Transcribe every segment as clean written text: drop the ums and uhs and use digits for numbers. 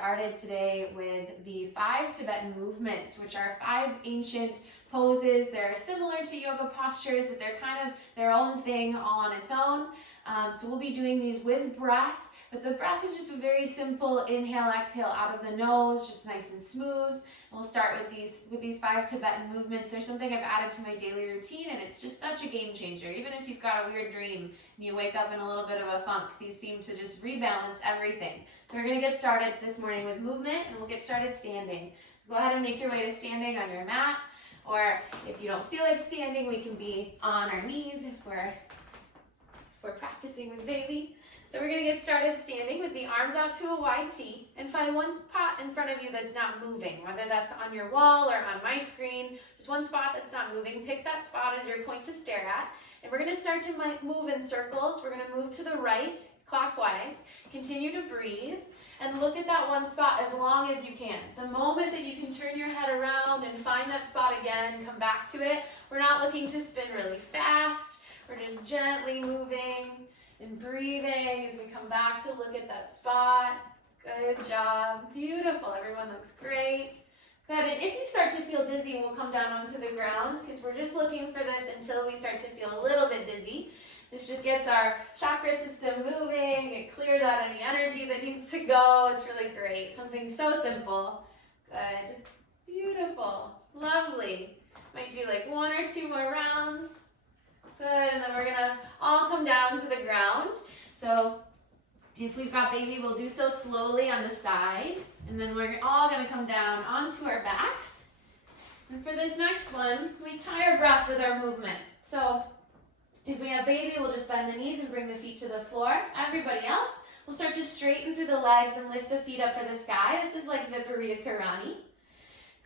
started today with the 5 Tibetan movements, which are 5 ancient poses. They're similar to yoga postures, but they're kind of their own thing all on its own. So we'll be doing these with breath, but the breath is just a very simple inhale, exhale out of the nose, just nice and smooth. We'll start with these 5 Tibetan movements. There's something I've added to my daily routine, and it's just such a game changer. Even if you've got a weird dream and you wake up in a little bit of a funk, these seem to just rebalance everything. So we're going to get started this morning with movement, and we'll get started standing. Go ahead and make your way to standing on your mat, or if you don't feel like standing, we can be on our knees if we're practicing with baby. So we're going to get started standing with the arms out to a wide T, and find one spot in front of you that's not moving, whether that's on your wall or on my screen. Just one spot that's not moving. Pick that spot as your point to stare at. And we're going to start to move in circles. We're going to move to the right, clockwise. Continue to breathe and look at that one spot as long as you can. The moment that you can turn your head around and find that spot again, come back to it. We're not looking to spin really fast. We're just gently moving and breathing as we come back to look at that spot. Good job. Beautiful. Everyone looks great. Good. And if you start to feel dizzy, we'll come down onto the ground because we're just looking for this until we start to feel a little bit dizzy. This just gets our chakra system moving. It clears out any energy that needs to go. It's really great. Something so simple. Good. Beautiful. Lovely. Might do like 1 or 2 more rounds. Good, and then we're gonna all come down to the ground. So if we've got baby, we'll do so slowly on the side, and then we're all gonna come down onto our backs. And for this next one, we tie our breath with our movement. So if we have baby, we'll just bend the knees and bring the feet to the floor. Everybody else, we'll start to straighten through the legs and lift the feet up for the sky. This is like Viparita Karani.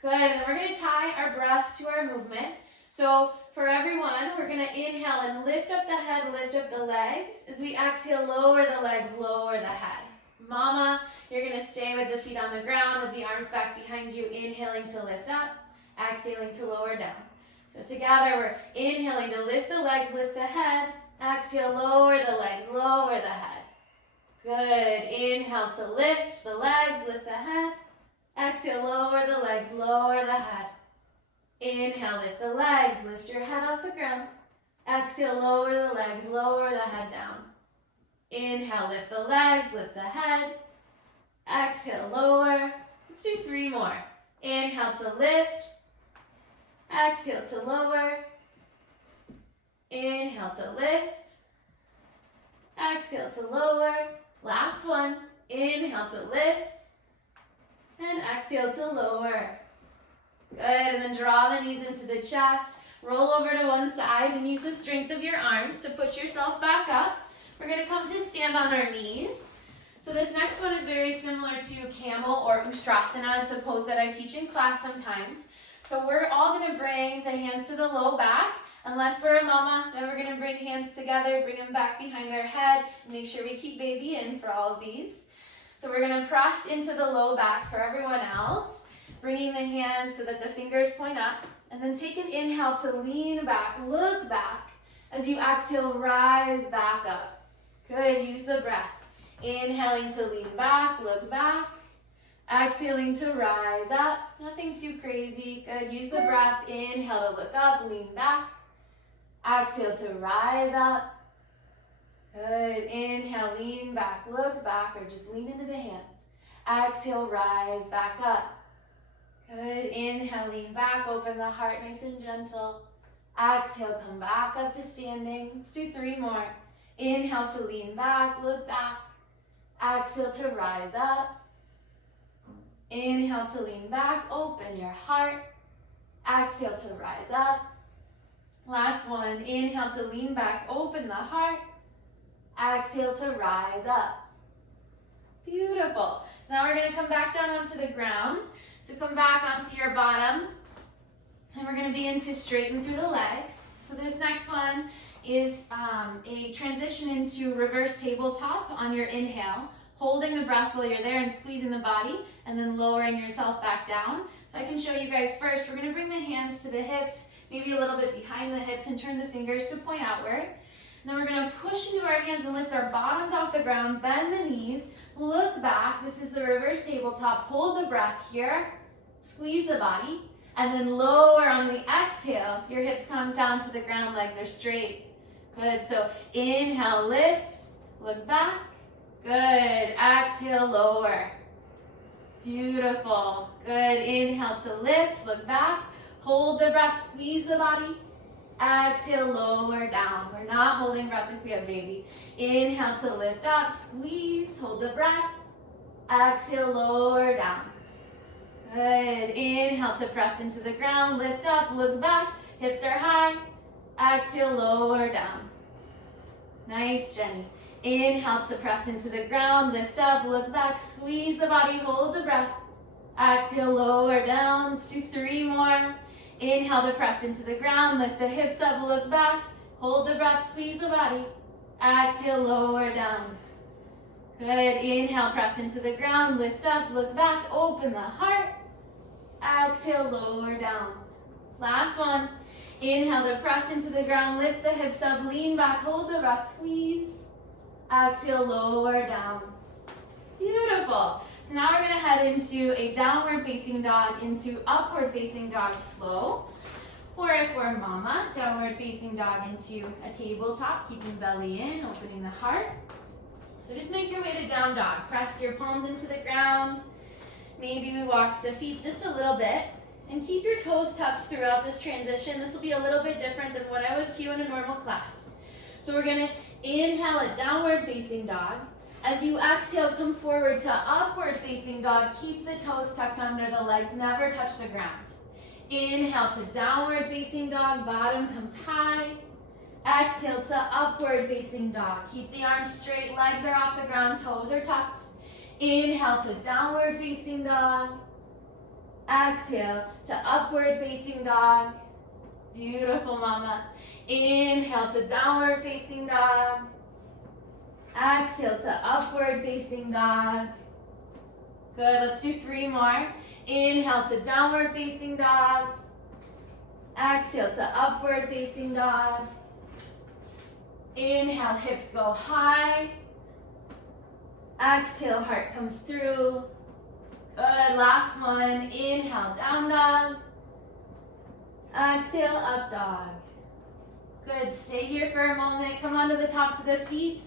Good, and then we're gonna tie our breath to our movement. So for everyone, we're going to inhale and lift up the head, lift up the legs. As we exhale, lower the legs, lower the head. Mama, you're going to stay with the feet on the ground with the arms back behind you, inhaling to lift up, exhaling to lower down. So together, we're inhaling to lift the legs, lift the head. Exhale, lower the legs, lower the head. Good. Inhale to lift the legs, lift the head. Exhale, lower the legs, lower the head. Inhale, lift the legs, lift your head off the ground. Exhale, lower the legs, lower the head down. Inhale, lift the legs, lift the head. Exhale, lower. Let's do 3 more. Inhale to lift. Exhale to lower. Inhale to lift. Exhale to lower. Last one. Inhale to lift. And exhale to lower. Good, and then draw the knees into the chest, roll over to one side, and use the strength of your arms to push yourself back up. We're going to come to stand on our knees. So this next one is very similar to camel or ustrasana. It's a pose that I teach in class sometimes. So we're all going to bring the hands to the low back. Unless we're a mama, then we're going to bring hands together, bring them back behind our head, and make sure we keep baby in for all of these. So we're going to press into the low back for everyone else. Bringing the hands so that the fingers point up, and then take an inhale to lean back, look back. As you exhale, rise back up. Good, use the breath. Inhaling to lean back, look back. Exhaling to rise up, nothing too crazy. Good, use the breath. Inhale to look up, lean back. Exhale to rise up. Good, inhale, lean back, look back, or just lean into the hands. Exhale, rise back up. Good. Inhale, lean back, open the heart nice and gentle. Exhale, come back up to standing. Let's do 3 more. Inhale to lean back, look back. Exhale to rise up. Inhale to lean back, open your heart. Exhale to rise up. Last one. Inhale to lean back, open the heart. Exhale to rise up. Beautiful. So now we're going to come back down onto the ground. So come back onto your bottom, and we're going to begin to straighten through the legs. So this next one is a transition into reverse tabletop on your inhale, holding the breath while you're there and squeezing the body, and then lowering yourself back down. So I can show you guys first. We're going to bring the hands to the hips, maybe a little bit behind the hips, and turn the fingers to point outward. And then we're going to push into our hands and lift our bottoms off the ground, bend the knees, Look back. This is the reverse tabletop. Hold the breath here. Squeeze the body. And then lower on the exhale. Your hips come down to the ground. Legs are straight. Good. So inhale, lift. Look back. Good. Exhale, lower. Beautiful. Good. Inhale to lift. Look back. Hold the breath. Squeeze the body. Exhale, lower down. We're not holding breath if we have baby. Inhale to lift up. Squeeze. Hold the breath. Exhale, lower down. Good. Inhale to press into the ground. Lift up. Look back. Hips are high. Exhale, lower down. Nice, Jenny. Inhale to press into the ground, lift up, look back, squeeze the body, hold the breath. Exhale, lower down. Let's do 3 more. Inhale to press into the ground, lift the hips up, look back, hold the breath, squeeze the body. Exhale, lower down. Good. Inhale, press into the ground, lift up, look back, open the heart. Exhale, lower down. Last one. Inhale to press into the ground, lift the hips up, lean back, hold the breath, squeeze. Exhale, lower down. Beautiful. So now we're going to head into a downward facing dog into upward facing dog flow. Or if we're mama, downward facing dog into a tabletop, keeping belly in, opening the heart. So just make your way to down dog. Press your palms into the ground. Maybe we walk the feet just a little bit. And keep your toes tucked throughout this transition. This will be a little bit different than what I would cue in a normal class. So we're going to inhale a downward facing dog. As you exhale, come forward to upward facing dog. Keep the toes tucked under the legs. Never touch the ground. Inhale to downward facing dog. Bottom comes high. Exhale to upward facing dog. Keep the arms straight. Legs are off the ground. Toes are tucked. Inhale to downward facing dog. Exhale to upward facing dog. Beautiful, mama. Inhale to downward facing dog. Exhale to upward facing dog. Good. Let's do 3 more. Inhale to downward facing dog. Exhale to upward facing dog. Inhale, hips go high. Exhale, heart comes through. Good. Last one. Inhale, down dog. Exhale, up dog. Good. Stay here for a moment. Come onto the tops of the feet.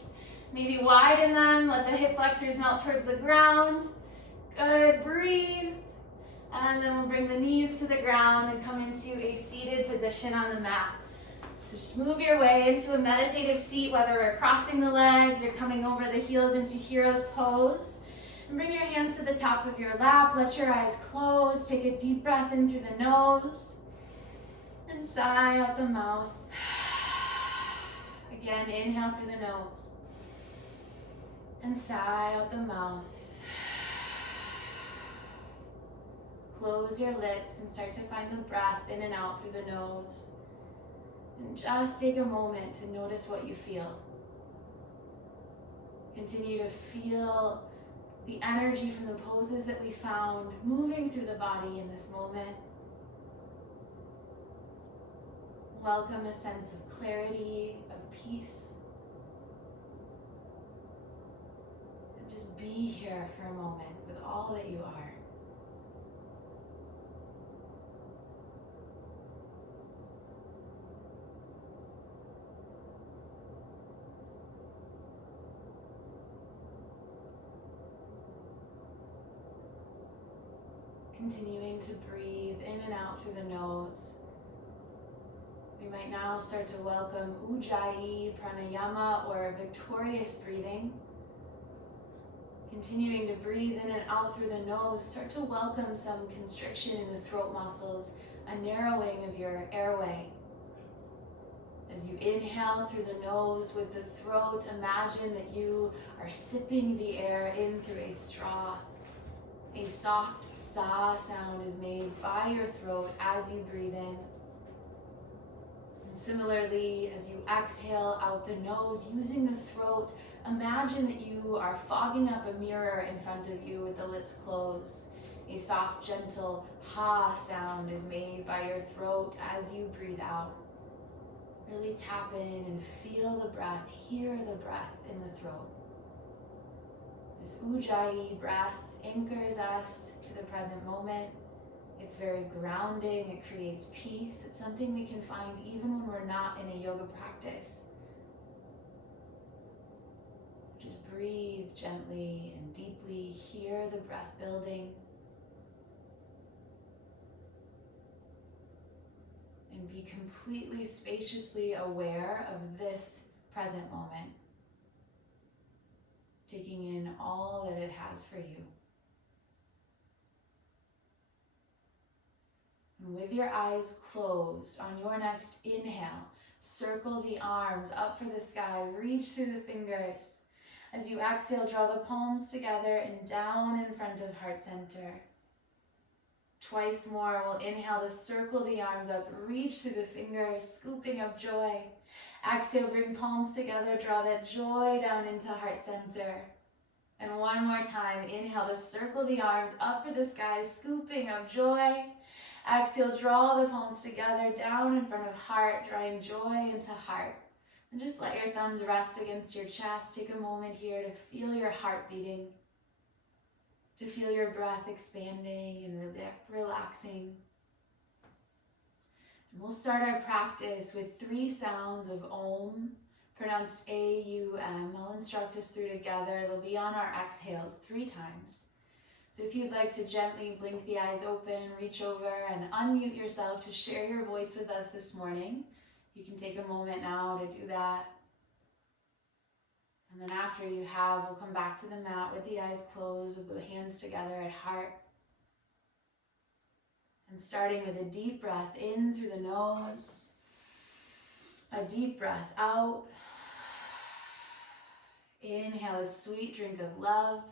Maybe widen them. Let the hip flexors melt towards the ground. Good. Breathe. And then we'll bring the knees to the ground and come into a seated position on the mat. So just move your way into a meditative seat, whether we're crossing the legs or coming over the heels into hero's pose. And bring your hands to the top of your lap. Let your eyes close. Take a deep breath in through the nose. And sigh out the mouth. Again, inhale through the nose. And sigh out the mouth. Close your lips and start to find the breath in and out through the nose. And just take a moment to notice what you feel. Continue to feel the energy from the poses that we found moving through the body in this moment. Welcome a sense of clarity, of peace. And just be here for a moment with all that you are. Continuing to breathe in and out through the nose. We might now start to welcome Ujjayi Pranayama or victorious breathing. Continuing to breathe in and out through the nose, start to welcome some constriction in the throat muscles, a narrowing of your airway. As you inhale through the nose with the throat, imagine that you are sipping the air in through a straw. A soft sa sound is made by your throat as you breathe in. And similarly, as you exhale out the nose, using the throat, imagine that you are fogging up a mirror in front of you with the lips closed. A soft, gentle ha sound is made by your throat as you breathe out. Really tap in and feel the breath, hear the breath in the throat. This Ujjayi breath anchors us to the present moment. It's very grounding, it creates peace. It's something we can find even when we're not in a yoga practice. So just breathe gently and deeply, hear the breath building. And be completely spaciously aware of this present moment, taking in all that it has for you. And with your eyes closed, on your next inhale, circle the arms up for the sky, reach through the fingers. As you exhale, draw the palms together and down in front of heart center. Twice more, we'll inhale to circle the arms up, reach through the fingers, scooping up joy. Exhale, bring palms together, draw that joy down into heart center. And one more time, inhale to circle the arms up for the sky, scooping up joy. Exhale, draw the palms together, down in front of heart, drawing joy into heart. And just let your thumbs rest against your chest. Take a moment here to feel your heart beating, to feel your breath expanding and relaxing. And we'll start our practice with 3 sounds of Om, pronounced A-U-M. I'll instruct us through together. They'll be on our exhales 3 times. So if you'd like to gently blink the eyes open, reach over and unmute yourself to share your voice with us this morning, you can take a moment now to do that. And then after you have, we'll come back to the mat with the eyes closed, with the hands together at heart. And starting with a deep breath in through the nose, a deep breath out. Inhale a sweet drink of love.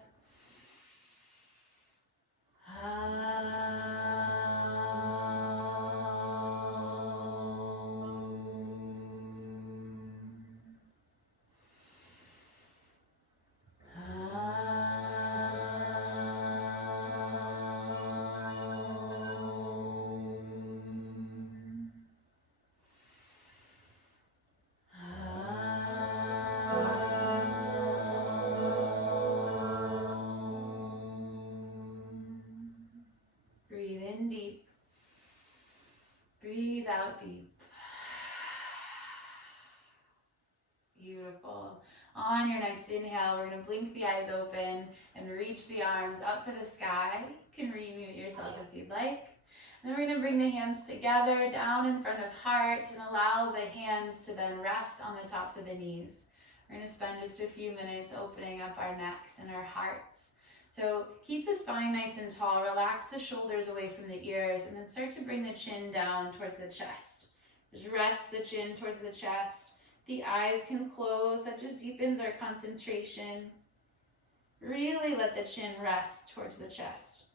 Breathe in deep. Breathe out deep. Beautiful. On your next inhale, we're going to blink the eyes open and reach the arms up for the sky. You can remute yourself if you'd like. And then we're going to bring the hands together down in front of heart and allow the hands to then rest on the tops of the knees. We're going to spend just a few minutes opening up our necks and our hearts. So keep the spine nice and tall, relax the shoulders away from the ears, and then start to bring the chin down towards the chest. Just rest the chin towards the chest. The eyes can close, that just deepens our concentration. Really let the chin rest towards the chest.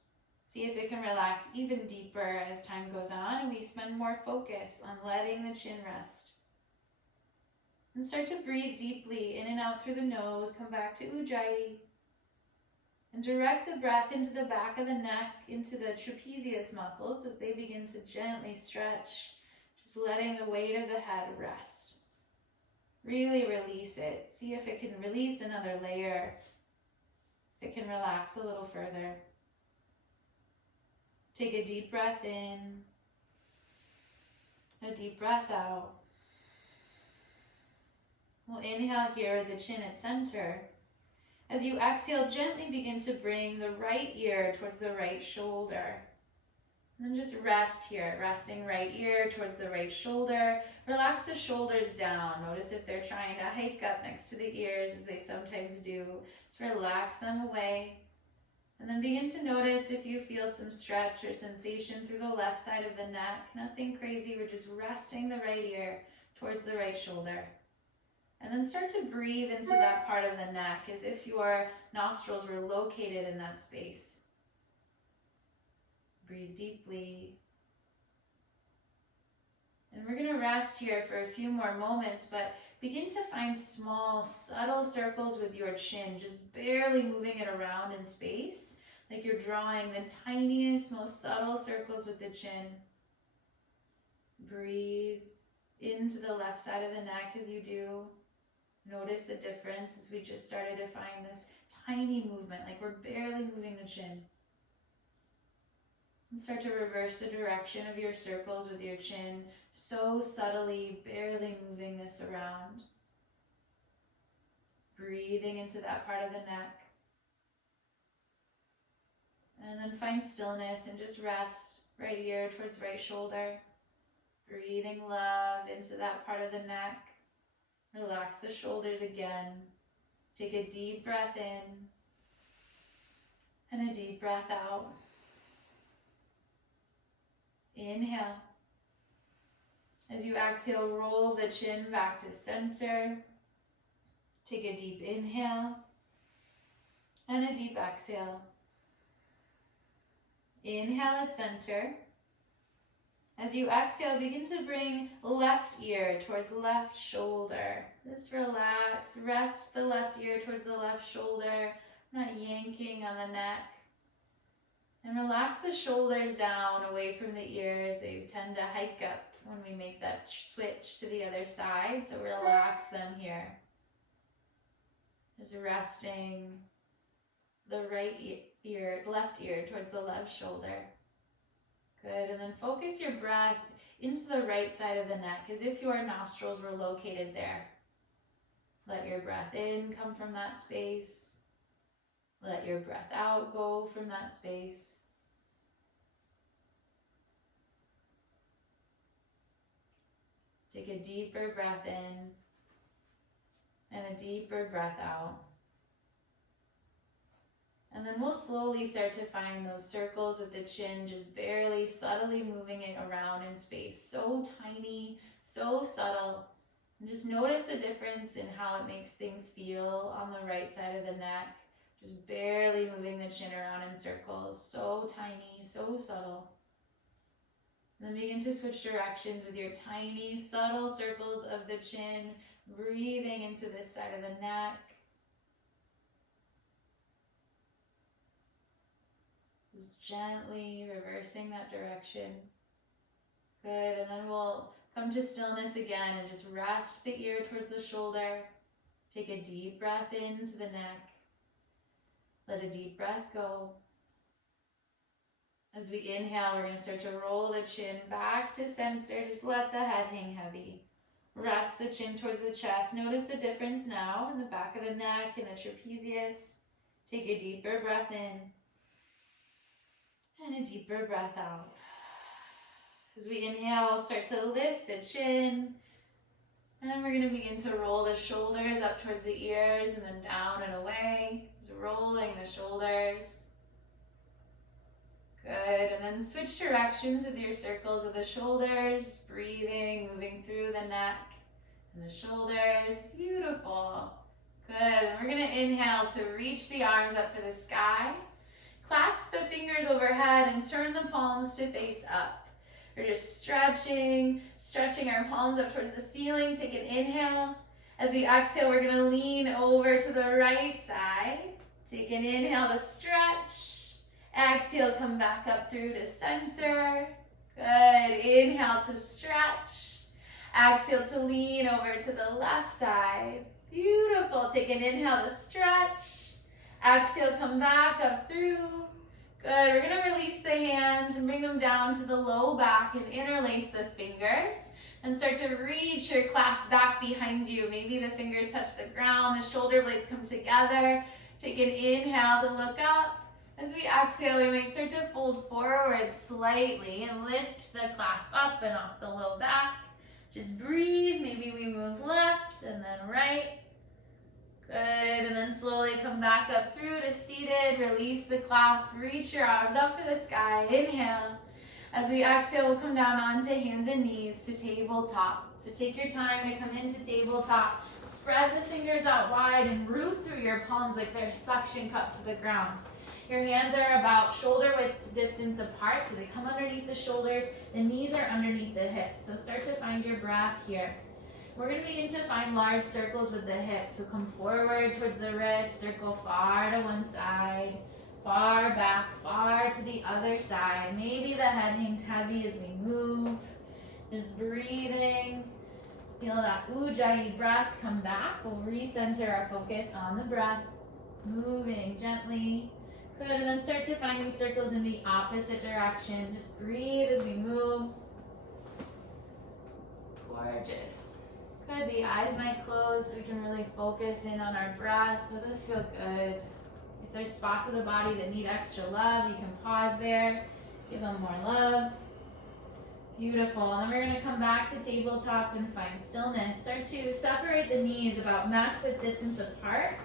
See if it can relax even deeper as time goes on and we spend more focus on letting the chin rest. And start to breathe deeply in and out through the nose, come back to Ujjayi. And direct the breath into the back of the neck, into the trapezius muscles as they begin to gently stretch, just letting the weight of the head rest. Really release it. See if it can release another layer, if it can relax a little further. Take a deep breath in, a deep breath out. We'll inhale here with the chin at center. As you exhale, gently begin to bring the right ear towards the right shoulder. And then just rest here, resting right ear towards the right shoulder. Relax the shoulders down. Notice if they're trying to hike up next to the ears, as they sometimes do. Just relax them away. And then begin to notice if you feel some stretch or sensation through the left side of the neck. Nothing crazy, we're just resting the right ear towards the right shoulder. And then start to breathe into that part of the neck as if your nostrils were located in that space. Breathe deeply. And we're going to rest here for a few more moments, but begin to find small, subtle circles with your chin, just barely moving it around in space, like you're drawing the tiniest, most subtle circles with the chin. Breathe into the left side of the neck as you do. Notice the difference as we just started to find this tiny movement, like we're barely moving the chin. And start to reverse the direction of your circles with your chin, so subtly, barely moving this around. Breathing into that part of the neck. And then find stillness and just rest right ear towards right shoulder. Breathing love into that part of the neck. Relax the shoulders again. Take a deep breath in and a deep breath out. Inhale. As you exhale, roll the chin back to center. Take a deep inhale and a deep exhale. Inhale at center. As you exhale, begin to bring left ear towards left shoulder. Just relax. Rest the left ear towards the left shoulder. Not yanking on the neck. And relax the shoulders down away from the ears. They tend to hike up when we make that switch to the other side. So relax them here. Just resting the left ear towards the left shoulder. Good, and then focus your breath into the right side of the neck as if your nostrils were located there. Let your breath in come from that space. Let your breath out go from that space. Take a deeper breath in and a deeper breath out. And then we'll slowly start to find those circles with the chin, just barely, subtly moving it around in space. So tiny, so subtle. And just notice the difference in how it makes things feel on the right side of the neck. Just barely moving the chin around in circles. So tiny, so subtle. And then begin to switch directions with your tiny, subtle circles of the chin, breathing into this side of the neck. Gently reversing that direction. Good, and then we'll come to stillness again and just rest the ear towards the shoulder. Take a deep breath into the neck. Let a deep breath go. As we inhale, we're going to start to roll the chin back to center. Just let the head hang heavy. Rest the chin towards the chest. Notice the difference now in the back of the neck and the trapezius. Take a deeper breath in. And a deeper breath out. As we inhale, start to lift the chin. And we're going to begin to roll the shoulders up towards the ears and then down and away. Just rolling the shoulders. Good. And then switch directions with your circles of the shoulders. Just breathing, moving through the neck and the shoulders. Beautiful. Good. And we're going to inhale to reach the arms up for the sky. Clasp the fingers overhead and turn the palms to face up. We're just stretching our palms up towards the ceiling. Take an inhale. As we exhale, we're going to lean over to the right side. Take an inhale to stretch. Exhale, come back up through to center. Good. Inhale to stretch. Exhale to lean over to the left side. Beautiful. Take an inhale to stretch. Exhale, come back up through. Good. We're going to release the hands and bring them down to the low back and interlace the fingers. And start to reach your clasp back behind you. Maybe the fingers touch the ground, the shoulder blades come together. Take an inhale to look up. As we exhale, we might start to fold forward slightly and lift the clasp up and off the low back. Just breathe. Maybe we move left and then right. Good, and then slowly come back up through to seated. Release the clasp, reach your arms up for the sky. Inhale. As we exhale, we'll come down onto hands and knees to tabletop. So take your time to come into tabletop. Spread the fingers out wide and root through your palms like they're suction cupped to the ground. Your hands are about shoulder width distance apart, so they come underneath the shoulders. The knees are underneath the hips. So start to find your breath here. We're going to begin to find large circles with the hips. So come forward towards the wrist, circle far to one side, far back, far to the other side. Maybe the head hangs heavy as we move. Just breathing. Feel that Ujjayi breath come back. We'll recenter our focus on the breath. Moving gently. Good, and then start to find these circles in the opposite direction. Just breathe as we move. Gorgeous. Good, the eyes might close so we can really focus in on our breath. Let this feel good. If there's spots of the body that need extra love, you can pause there. Give them more love. Beautiful. And then we're going to come back to tabletop and find stillness. Start to separate the knees about max width distance apart.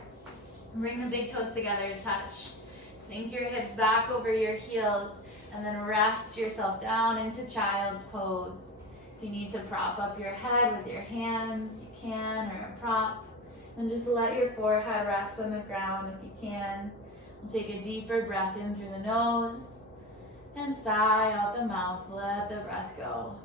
Bring the big toes together to touch. Sink your hips back over your heels and then rest yourself down into child's pose. If you need to prop up your head with your hands, you can, or a prop. And just let your forehead rest on the ground if you can. We'll take a deeper breath in through the nose and sigh out the mouth. Let the breath go.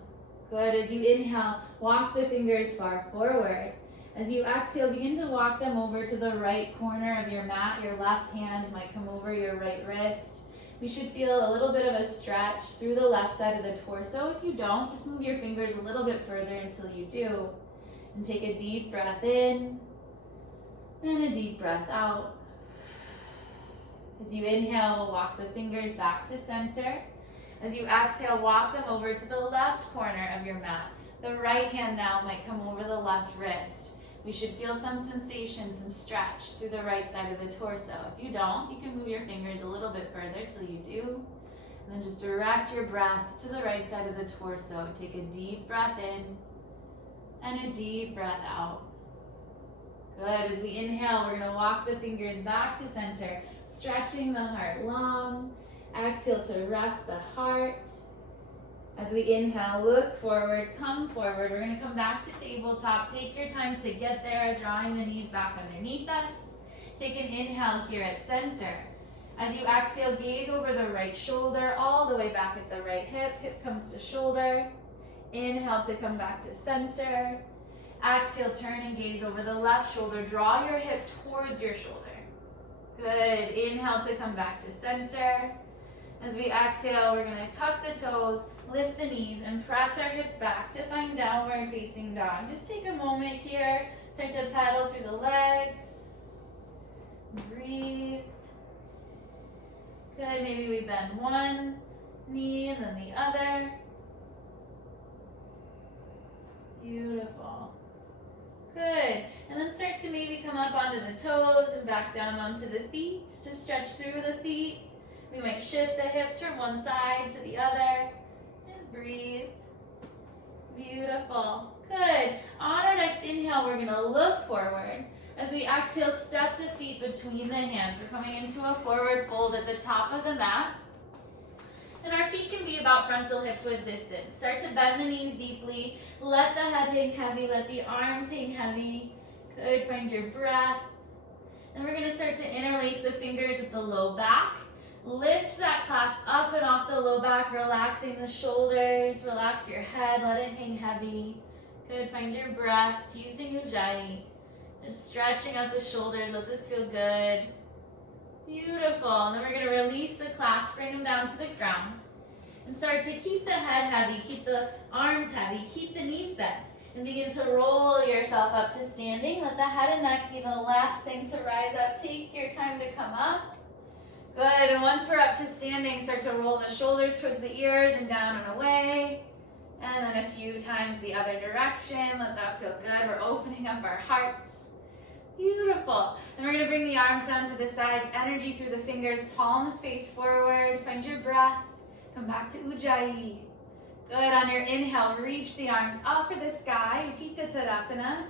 Good. As you inhale, walk the fingers far forward. As you exhale, begin to walk them over to the right corner of your mat. Your left hand might come over your right wrist. We should feel a little bit of a stretch through the left side of the torso. If you don't, just move your fingers a little bit further until you do. And take a deep breath in and a deep breath out. As you inhale, we'll walk the fingers back to center. As you exhale, walk them over to the left corner of your mat. The right hand now might come over the left wrist. We should feel some sensation, some stretch through the right side of the torso. If you don't, you can move your fingers a little bit further till you do. And then just direct your breath to the right side of the torso. Take a deep breath in and a deep breath out. Good. As we inhale, we're going to walk the fingers back to center, stretching the heart long. Exhale to rest the heart. As we inhale, look forward, come forward. We're going to come back to tabletop. Take your time to get there, drawing the knees back underneath us. Take an inhale here at center. As you exhale, gaze over the right shoulder, all the way back at the right hip. Hip comes to shoulder. Inhale to come back to center. Exhale, turn and gaze over the left shoulder. Draw your hip towards your shoulder. Good. Inhale to come back to center. As we exhale, we're going to tuck the toes, lift the knees, and press our hips back to find downward facing dog. Just take a moment here. Start to pedal through the legs. Breathe. Good. Maybe we bend one knee and then the other. Beautiful. Good. And then start to maybe come up onto the toes and back down onto the feet. Just stretch through the feet. We might shift the hips from one side to the other. Just breathe. Beautiful. Good. On our next inhale, we're going to look forward. As we exhale, step the feet between the hands. We're coming into a forward fold at the top of the mat. And our feet can be about frontal hips width distance. Start to bend the knees deeply. Let the head hang heavy. Let the arms hang heavy. Good. Find your breath. And we're going to start to interlace the fingers at the low back. Lift that clasp up and off the low back, relaxing the shoulders. Relax your head. Let it hang heavy. Good. Find your breath. Using Ujjayi. Just stretching out the shoulders. Let this feel good. Beautiful. And then we're going to release the clasp, bring them down to the ground. And start to keep the head heavy, keep the arms heavy, keep the knees bent. And begin to roll yourself up to standing. Let the head and neck be the last thing to rise up. Take your time to come up. Good. And once we're up to standing, start to roll the shoulders towards the ears and down and away. And then a few times the other direction. Let that feel good. We're opening up our hearts. Beautiful. And we're going to bring the arms down to the sides, energy through the fingers, palms face forward. Find your breath. Come back to Ujjayi. Good. On your inhale, reach the arms up for the sky, Utthita Tadasana.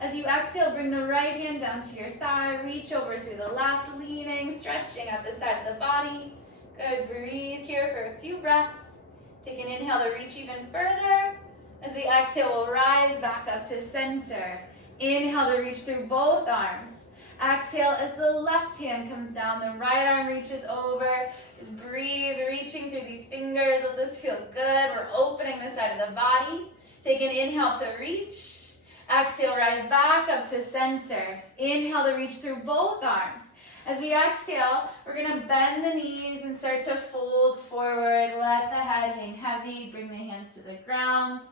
As you exhale, bring the right hand down to your thigh. Reach over through the left, leaning, stretching out the side of the body. Good. Breathe here for a few breaths. Take an inhale to reach even further. As we exhale, we'll rise back up to center. Inhale to reach through both arms. Exhale as the left hand comes down, the right arm reaches over. Just breathe, reaching through these fingers. Let this feel good. We're opening the side of the body. Take an inhale to reach. Exhale, rise back up to center. Inhale to reach through both arms. As we exhale, we're going to bend the knees and start to fold forward. Let the head hang heavy. Bring the hands to the ground.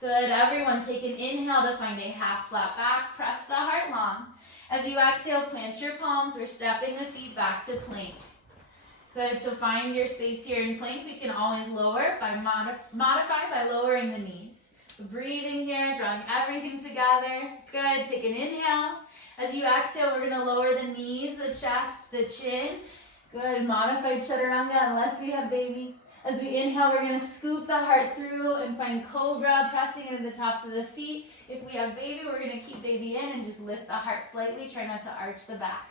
Good. Everyone take an inhale to find a half flat back. Press the heart long. As you exhale, plant your palms. We're stepping the feet back to plank. Good, so find your space here in plank. We can always lower by modify by lowering the knees. So breathing here, drawing everything together. Good, take an inhale. As you exhale, we're gonna lower the knees, the chest, the chin. Good, modified chaturanga unless we have baby. As we inhale, we're gonna scoop the heart through and find cobra, pressing into the tops of the feet. If we have baby, we're gonna keep baby in and just lift the heart slightly. Try not to arch the back.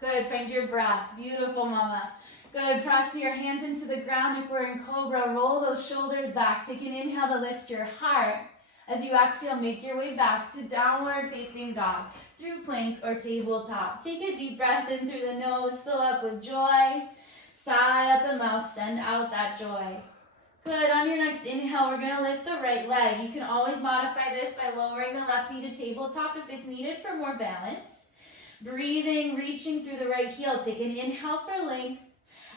Good, find your breath. Beautiful, mama. Good, press your hands into the ground. If we're in cobra, roll those shoulders back. Take an inhale to lift your heart. As you exhale, make your way back to downward facing dog through plank or tabletop. Take a deep breath in through the nose, fill up with joy. Sigh out the mouth, send out that joy. Good, on your next inhale, we're gonna lift the right leg. You can always modify this by lowering the left knee to tabletop if it's needed for more balance. Breathing, reaching through the right heel. Take an inhale for length.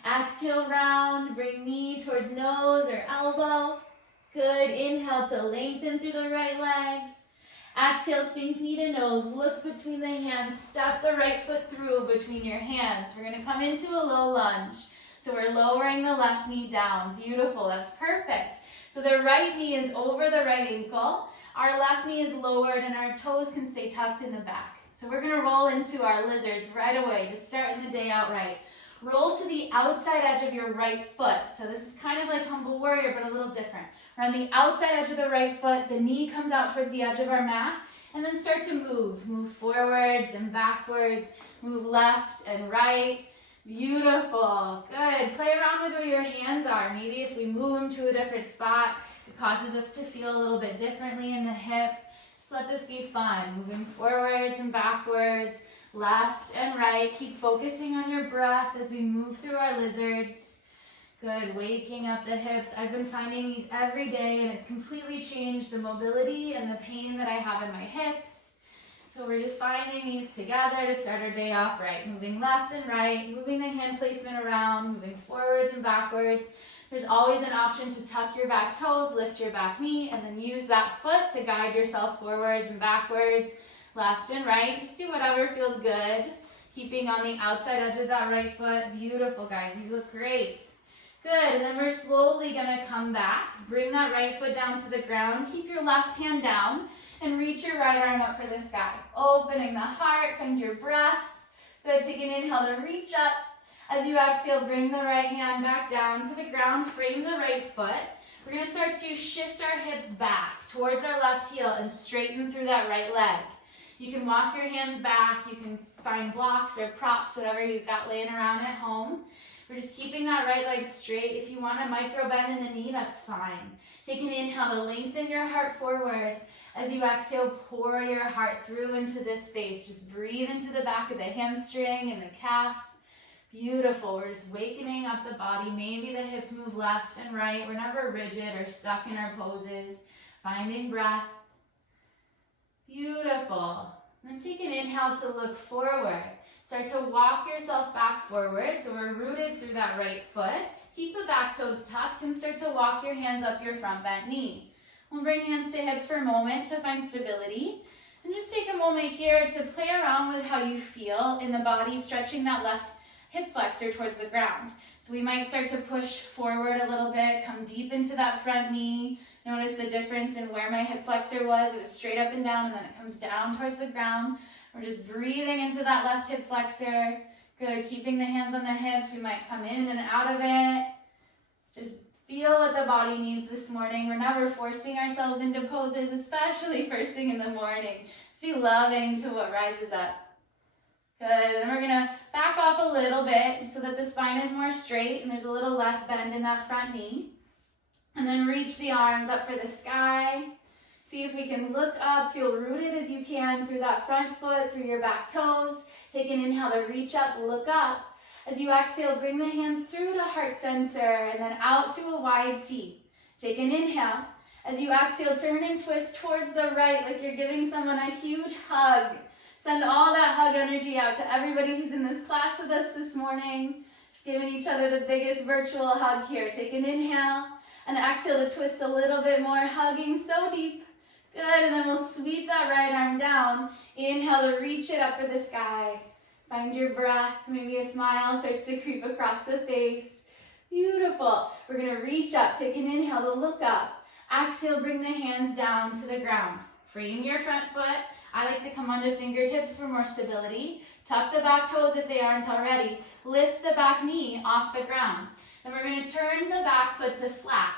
Exhale, round, bring knee towards nose or elbow. Good, inhale to lengthen through the right leg. Exhale, think knee to nose, look between the hands, step the right foot through between your hands. We're gonna come into a low lunge. So we're lowering the left knee down. Beautiful, that's perfect. So the right knee is over the right ankle. Our left knee is lowered and our toes can stay tucked in the back. So we're gonna roll into our lizards right away, just starting the day out right. Roll to the outside edge of your right foot. So this is kind of like humble warrior, but a little different. We're on the outside edge of the right foot, the knee comes out towards the edge of our mat, and then start to move. Move forwards and backwards, move left and right. Beautiful, good. Play around with where your hands are. Maybe if we move them to a different spot, it causes us to feel a little bit differently in the hip. Just let this be fun. Moving forwards and backwards, left and right. Keep focusing on your breath as we move through our lizards. Good, waking up the hips. I've been finding these every day and it's completely changed the mobility and the pain that I have in my hips. So we're just finding these together to start our day off right. Moving left and right, moving the hand placement around, moving forwards and backwards. There's always an option to tuck your back toes, lift your back knee, and then use that foot to guide yourself forwards and backwards, left and right. Just do whatever feels good. Keeping on the outside edge of that right foot. Beautiful, guys. You look great. Good, and then we're slowly gonna come back. Bring that right foot down to the ground. Keep your left hand down and reach your right arm up for the sky. Opening the heart, find your breath. Good, take an inhale to reach up. As you exhale, bring the right hand back down to the ground. Frame the right foot. We're gonna start to shift our hips back towards our left heel and straighten through that right leg. You can walk your hands back. You can find blocks or props, whatever you've got laying around at home. We're just keeping that right leg straight. If you want a micro bend in the knee, that's fine. Take an inhale to lengthen your heart forward. As you exhale, pour your heart through into this space. Just breathe into the back of the hamstring and the calf. Beautiful. We're just wakening up the body. Maybe the hips move left and right. We're never rigid or stuck in our poses. Finding breath. Beautiful. Then take an inhale to look forward. Start to walk yourself back forward. So we're rooted through that right foot. Keep the back toes tucked and start to walk your hands up your front bent knee. We'll bring hands to hips for a moment to find stability. And just take a moment here to play around with how you feel in the body, stretching that left hip flexor towards the ground. So we might start to push forward a little bit, come deep into that front knee. Notice the difference in where my hip flexor was. It was straight up and down, and then it comes down towards the ground. We're just breathing into that left hip flexor. Good, keeping the hands on the hips. We might come in and out of it. Just feel what the body needs this morning. We're never forcing ourselves into poses, especially first thing in the morning. Just be loving to what rises up. Good, then we're gonna back off a little bit so that the spine is more straight and there's a little less bend in that front knee. And then reach the arms up for the sky. See if we can look up, feel rooted as you can through that front foot, through your back toes. Take an inhale to reach up, look up. As you exhale, bring the hands through to heart center and then out to a wide T. Take an inhale. As you exhale, turn and twist towards the right like you're giving someone a huge hug. Send all that hug energy out to everybody who's in this class with us this morning. Just giving each other the biggest virtual hug here. Take an inhale and exhale to twist a little bit more, hugging so deep. Good, and then we'll sweep that right arm down. Inhale to reach it up for the sky. Find your breath. Maybe a smile starts to creep across the face. Beautiful. We're gonna reach up. Take an inhale to look up. Exhale, bring the hands down to the ground. Freeing your front foot. I like to come onto fingertips for more stability. Tuck the back toes if they aren't already. Lift the back knee off the ground. Then we're gonna turn the back foot to flat.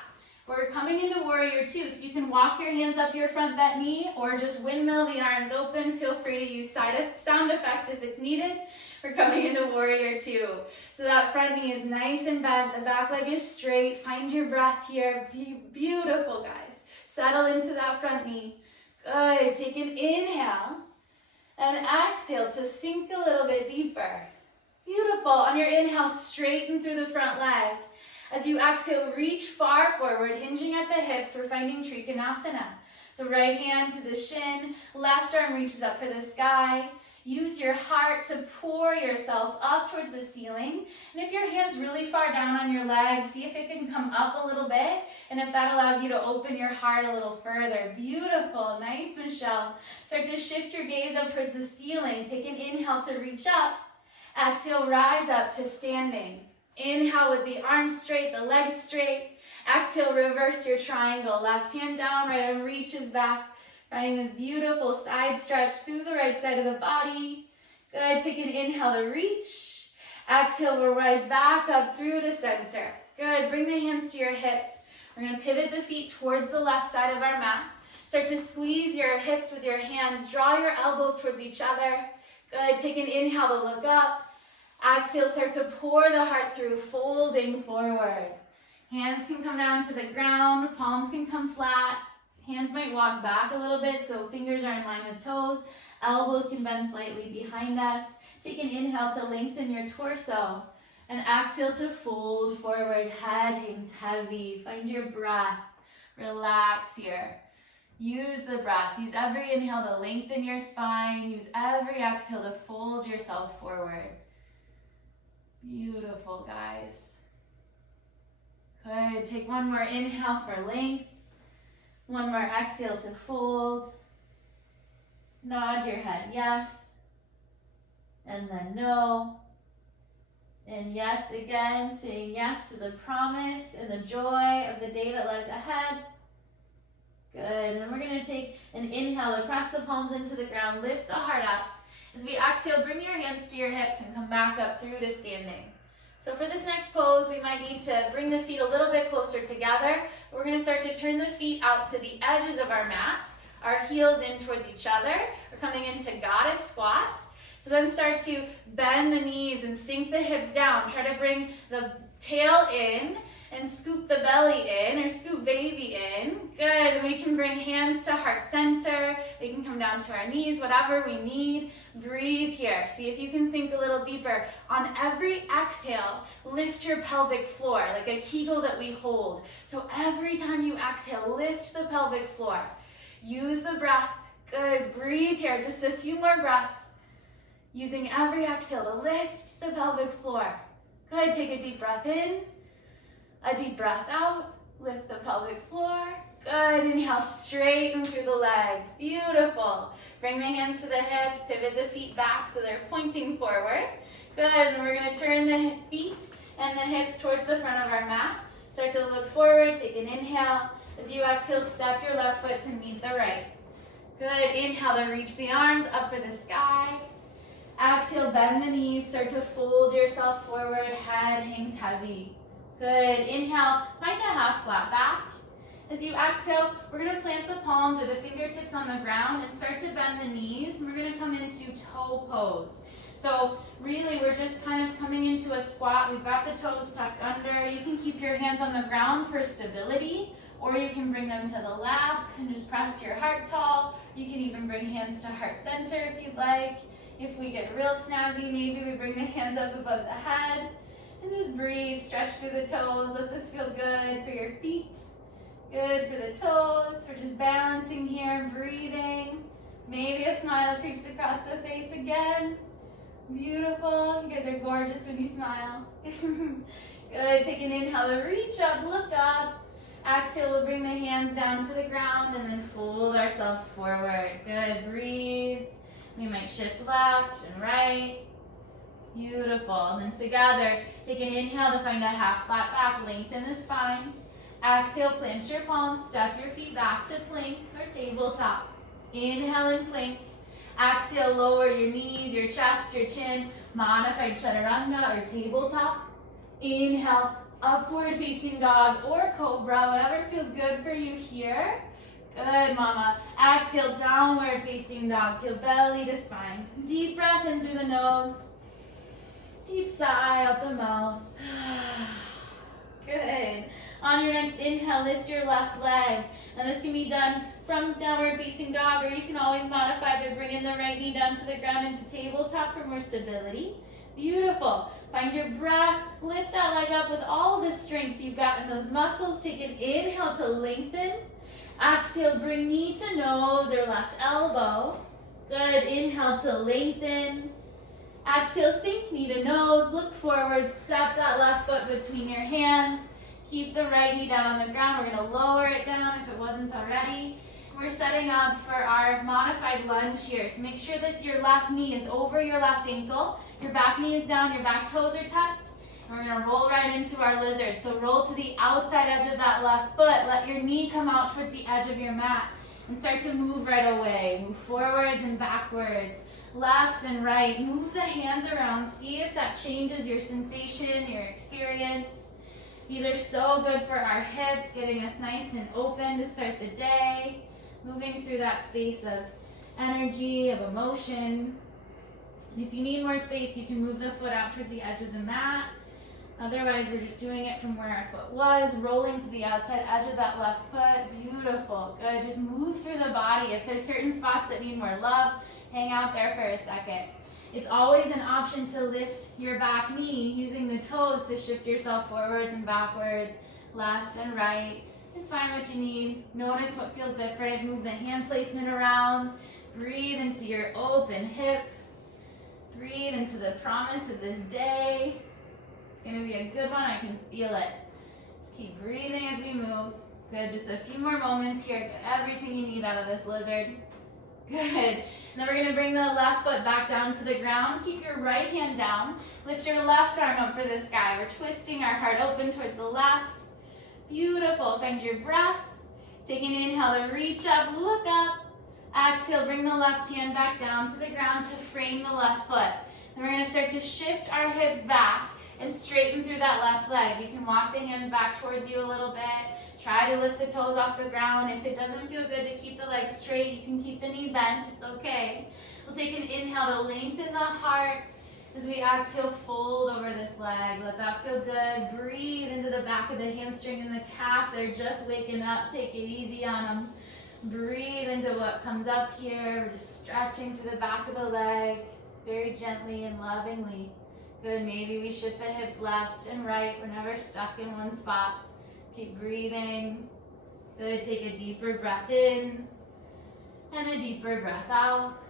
We're coming into warrior two, so you can walk your hands up your front bent knee or just windmill the arms open. Feel free to use sound effects if it's needed. We're coming into warrior two. So that front knee is nice and bent, the back leg is straight. Find your breath here. Beautiful, guys. Settle into that front knee. Good, take an inhale and exhale to sink a little bit deeper. Beautiful, on your inhale, straighten through the front leg. As you exhale, reach far forward, hinging at the hips. We're finding Trikonasana. So right hand to the shin, left arm reaches up for the sky. Use your heart to pour yourself up towards the ceiling. And if your hand's really far down on your legs, see if it can come up a little bit. And if that allows you to open your heart a little further. Beautiful, nice, Michelle. Start to shift your gaze up towards the ceiling. Take an inhale to reach up. Exhale, rise up to standing. Inhale with the arms straight, the legs straight. Exhale, reverse your triangle. Left hand down, right arm reaches back. Finding this beautiful side stretch through the right side of the body. Good, take an inhale to reach. Exhale, we'll rise back up through to center. Good, bring the hands to your hips. We're gonna pivot the feet towards the left side of our mat. Start to squeeze your hips with your hands. Draw your elbows towards each other. Good, take an inhale to look up. Exhale, start to pour the heart through, folding forward. Hands can come down to the ground, palms can come flat. Hands might walk back a little bit, so fingers are in line with toes. Elbows can bend slightly behind us. Take an inhale to lengthen your torso. And exhale to fold forward, head hangs heavy. Find your breath, relax here. Use the breath, use every inhale to lengthen your spine. Use every exhale to fold yourself forward. Beautiful, guys. Good, take one more inhale for length. One more exhale to fold. Nod your head yes. And then no. And yes again, saying yes to the promise and the joy of the day that lies ahead. Good, and then we're gonna take an inhale to press the palms into the ground, lift the heart up. As we exhale, bring your hands to your hips and come back up through to standing. So for this next pose, we might need to bring the feet a little bit closer together. We're gonna start to turn the feet out to the edges of our mats, our heels in towards each other. We're coming into goddess squat. So then start to bend the knees and sink the hips down. Try to bring the tail in and scoop the belly in, or scoop baby in. Good, and we can bring hands to heart center. They can come down to our knees, whatever we need. Breathe here. See if you can sink a little deeper. On every exhale, lift your pelvic floor, like a Kegel that we hold. So every time you exhale, lift the pelvic floor. Use the breath. Good, breathe here. Just a few more breaths. Using every exhale to lift the pelvic floor. Good, take a deep breath in. A deep breath out, lift the pelvic floor. Good, inhale, straighten through the legs. Beautiful. Bring the hands to the hips, pivot the feet back so they're pointing forward. Good, and we're gonna turn the feet and the hips towards the front of our mat. Start to look forward, take an inhale. As you exhale, step your left foot to meet the right. Good, inhale to reach the arms up for the sky. Exhale, bend the knees, start to fold yourself forward, head hangs heavy. Good, inhale, find a half flat back. As you exhale, we're gonna plant the palms or the fingertips on the ground and start to bend the knees. We're gonna come into toe pose. So really, we're just kind of coming into a squat. We've got the toes tucked under. You can keep your hands on the ground for stability, or you can bring them to the lap and just press your heart tall. You can even bring hands to heart center if you'd like. If we get real snazzy, maybe we bring the hands up above the head. And just breathe, stretch through the toes. Let this feel good for your feet. Good for the toes. We're just balancing here, breathing. Maybe a smile creeps across the face again. Beautiful. You guys are gorgeous when you smile. Good. Take an inhale to reach up, look up. Exhale, we'll bring the hands down to the ground and then fold ourselves forward. Good, breathe. We might shift left and right. Beautiful. And then together, take an inhale to find a half flat back, lengthen the spine. Exhale, plant your palms, step your feet back to plank or tabletop. Inhale and plank. Exhale, lower your knees, your chest, your chin. Modified chaturanga or tabletop. Inhale, upward facing dog or cobra, whatever feels good for you here. Good, mama. Exhale, downward facing dog. Feel belly to spine. Deep breath in through the nose. Deep sigh out the mouth. Good. On your next inhale, lift your left leg. And this can be done from downward facing dog, or you can always modify by bringing the right knee down to the ground into tabletop for more stability. Beautiful. Find your breath. Lift that leg up with all the strength you've got in those muscles. Take an inhale to lengthen. Exhale, bring knee to nose or left elbow. Good. Inhale to lengthen. Exhale, think knee to nose. Look forward. Step that left foot between your hands. Keep the right knee down on the ground. We're going to lower it down if it wasn't already. We're setting up for our modified lunge here. So make sure that your left knee is over your left ankle. Your back knee is down, your back toes are tucked. And we're going to roll right into our lizard. So roll to the outside edge of that left foot. Let your knee come out towards the edge of your mat. And start to move right away. Move forwards and backwards. Left and right. Move the hands around. See if that changes your sensation, your experience. These are so good for our hips, getting us nice and open to start the day. Moving through that space of energy, of emotion. And if you need more space, you can move the foot out towards the edge of the mat. Otherwise, we're just doing it from where our foot was, rolling to the outside edge of that left foot. Beautiful. Good. Just move through the body. If there's certain spots that need more love, hang out there for a second. It's always an option to lift your back knee using the toes to shift yourself forwards and backwards, left and right. Just find what you need. Notice what feels different. Move the hand placement around. Breathe into your open hip. Breathe into the promise of this day. It's going to be a good one. I can feel it. Just keep breathing as we move. Good. Just a few more moments here. Get everything you need out of this lizard. Good. And then we're going to bring the left foot back down to the ground. Keep your right hand down. Lift your left arm up for the sky. We're twisting our heart open towards the left. Beautiful. Find your breath. Take an inhale to reach up, look up. Exhale, bring the left hand back down to the ground to frame the left foot. Then we're going to start to shift our hips back and straighten through that left leg. You can walk the hands back towards you a little bit. Try to lift the toes off the ground. If it doesn't feel good to keep the leg straight, you can keep the knee bent. It's okay. We'll take an inhale to lengthen the heart. As we exhale, fold over this leg. Let that feel good. Breathe into the back of the hamstring and the calf. They're just waking up. Take it easy on them. Breathe into what comes up here. We're just stretching for the back of the leg very gently and lovingly. Good. Maybe we shift the hips left and right. We're never stuck in one spot. Keep breathing. Good. Take a deeper breath in and a deeper breath out.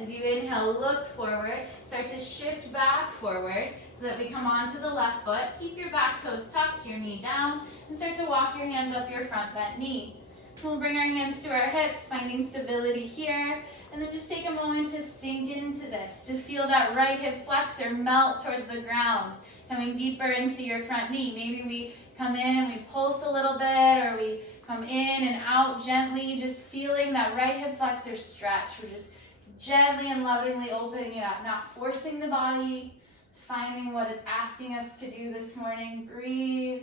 As you inhale, look forward. Start to shift back forward so that we come onto the left foot. Keep your back toes tucked, your knee down, and start to walk your hands up your front bent knee. We'll bring our hands to our hips, finding stability here, and then just take a moment to sink into this, to feel that right hip flexor melt towards the ground, coming deeper into your front knee. Maybe we come in and we pulse a little bit, or we come in and out gently, just feeling that right hip flexor stretch. We're just gently and lovingly opening it up, not forcing the body, just finding what it's asking us to do this morning. Breathe.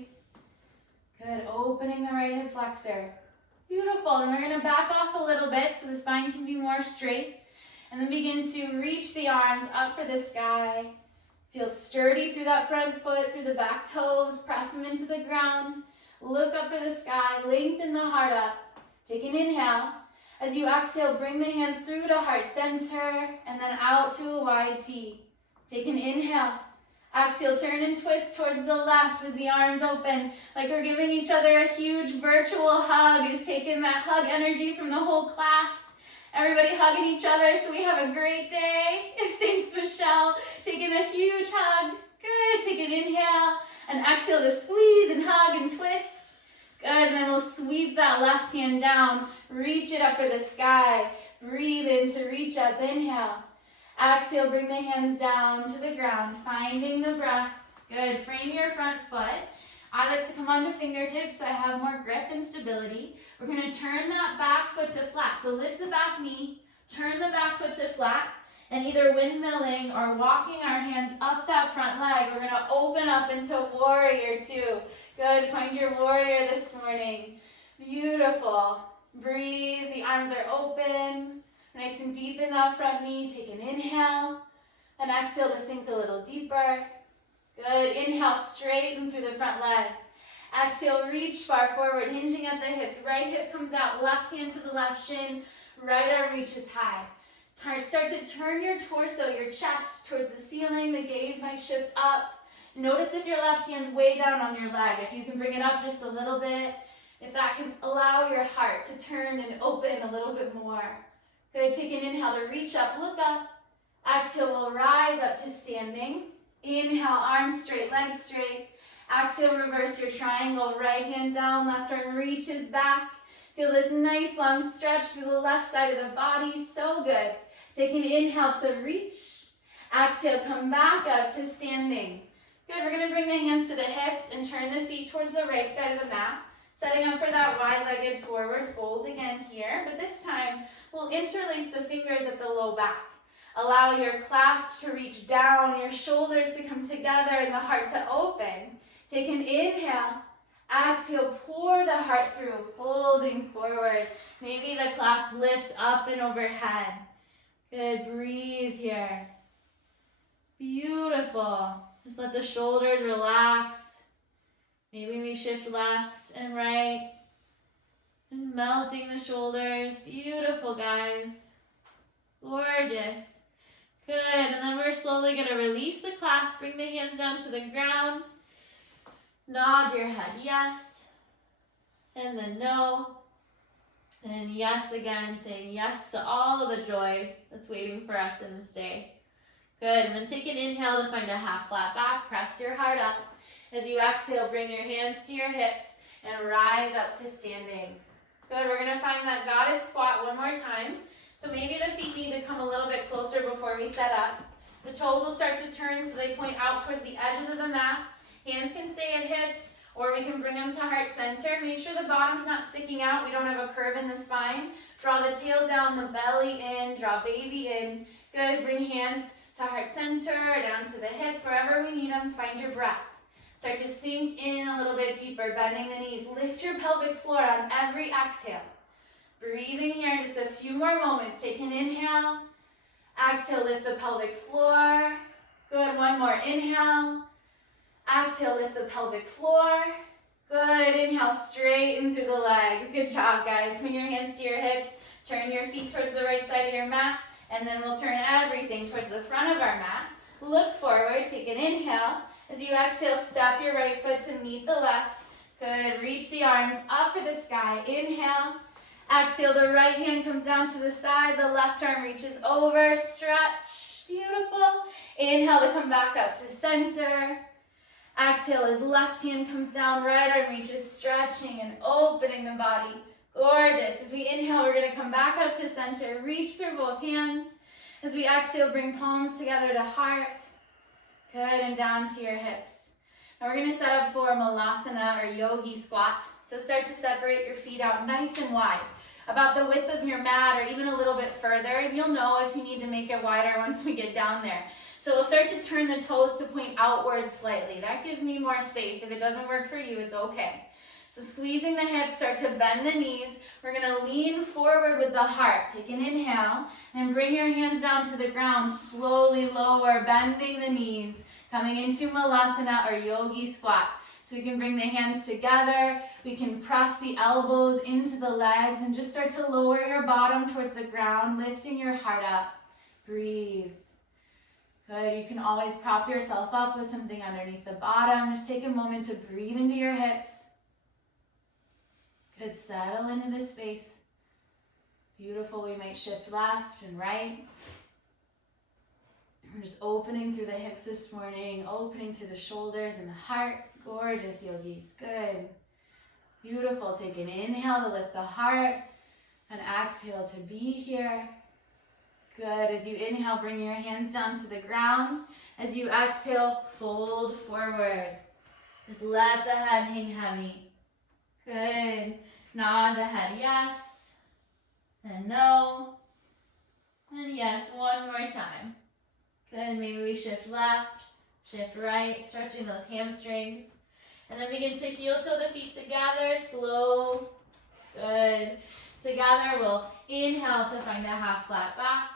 Good. Opening the right hip flexor. Beautiful. And we're going to back off a little bit so the spine can be more straight. And then begin to reach the arms up for the sky. Feel sturdy through that front foot, through the back toes. Press them into the ground. Look up for the sky. Lengthen the heart up. Take an inhale. As you exhale, bring the hands through to heart center and then out to a wide T. Take an inhale. Exhale, turn and twist towards the left with the arms open, like we're giving each other a huge virtual hug. Just taking that hug energy from the whole class. Everybody hugging each other so we have a great day. Thanks, Michelle. Taking a huge hug. Good. Take an inhale and exhale to squeeze and hug and twist. Good, and then we'll sweep that left hand down, reach it up for the sky. Breathe in to reach up, inhale. Exhale, bring the hands down to the ground, finding the breath. Good, frame your front foot. I like to come onto fingertips so I have more grip and stability. We're gonna turn that back foot to flat. So lift the back knee, turn the back foot to flat, and either windmilling or walking our hands up that front leg, we're gonna open up into warrior two. Good, find your warrior this morning. Beautiful. Breathe, the arms are open. Nice and deep in that front knee. Take an inhale, and exhale to sink a little deeper. Good, inhale, straighten through the front leg. Exhale, reach far forward, hinging at the hips. Right hip comes out, left hand to the left shin, right arm reaches high. Start to turn your torso, your chest towards the ceiling. The gaze might shift up. Notice if your left hand's way down on your leg. If you can bring it up just a little bit. If that can allow your heart to turn and open a little bit more. Good, take an inhale to reach up, look up. Exhale, we'll rise up to standing. Inhale, arms straight, legs straight. Exhale, reverse your triangle. Right hand down, left arm reaches back. Feel this nice long stretch through the left side of the body. So good. Take an inhale to reach. Exhale, come back up to standing. Good, we're gonna bring the hands to the hips and turn the feet towards the right side of the mat. Setting up for that wide-legged forward fold again here, but this time we'll interlace the fingers at the low back. Allow your clasp to reach down, your shoulders to come together, and the heart to open. Take an inhale. Exhale, pour the heart through, folding forward. Maybe the clasp lifts up and overhead. Good, breathe here. Beautiful. Just let the shoulders relax. Maybe we shift left and right. Just melting the shoulders. Beautiful, guys. Gorgeous. Good, and then we're slowly gonna release the clasp, bring the hands down to the ground. Nod your head yes, and then no, and yes again, saying yes to all of the joy that's waiting for us in this day. Good, and then take an inhale to find a half flat back, press your heart up. As you exhale, bring your hands to your hips and rise up to standing. Good, we're gonna find that goddess squat one more time. So maybe the feet need to come a little bit closer before we set up. The toes will start to turn so they point out towards the edges of the mat. Hands can stay at hips, or we can bring them to heart center. Make sure the bottom's not sticking out. We don't have a curve in the spine. Draw the tail down, the belly in, draw baby in. Good, bring hands to heart center, down to the hips, wherever we need them. Find your breath. Start to sink in a little bit deeper, bending the knees. Lift your pelvic floor on every exhale. Breathing here, just a few more moments. Take an inhale. Exhale, lift the pelvic floor. Good, one more inhale. Exhale, lift the pelvic floor. Good, inhale, straighten through the legs. Good job, guys. Bring your hands to your hips. Turn your feet towards the right side of your mat. And then we'll turn everything towards the front of our mat. Look forward, take an inhale. As you exhale, step your right foot to meet the left. Good, reach the arms up for the sky. Inhale. Exhale, the right hand comes down to the side, the left arm reaches over, stretch, beautiful. Inhale to come back up to center. Exhale as left hand comes down, right arm reaches, stretching and opening the body. Gorgeous. As we inhale, we're gonna come back up to center, reach through both hands. As we exhale, bring palms together to heart. Good, and down to your hips. Now we're gonna set up for Malasana or Yogi squat. So start to separate your feet out nice and wide, about the width of your mat or even a little bit further, and you'll know if you need to make it wider once we get down there. So we'll start to turn the toes to point outwards slightly. That gives me more space. If it doesn't work for you, it's okay. So squeezing the hips, start to bend the knees. We're gonna lean forward with the heart. Take an inhale and bring your hands down to the ground. Slowly lower, bending the knees, coming into Malasana or Yogi squat. So we can bring the hands together, we can press the elbows into the legs and just start to lower your bottom towards the ground, lifting your heart up. Breathe. Good, you can always prop yourself up with something underneath the bottom. Just take a moment to breathe into your hips. Good, settle into this space. Beautiful, we might shift left and right. We're just opening through the hips this morning, opening through the shoulders and the heart. Gorgeous, yogis. Good. Beautiful. Take an inhale to lift the heart, and exhale to be here. Good. As you inhale, bring your hands down to the ground. As you exhale, fold forward. Just let the head hang heavy. Good. Nod the head yes, and no, and yes. One more time. Good. Maybe we shift left, shift right, stretching those hamstrings. And then begin to heel toe the feet together, slow. Good. Together, we'll inhale to find a half flat back.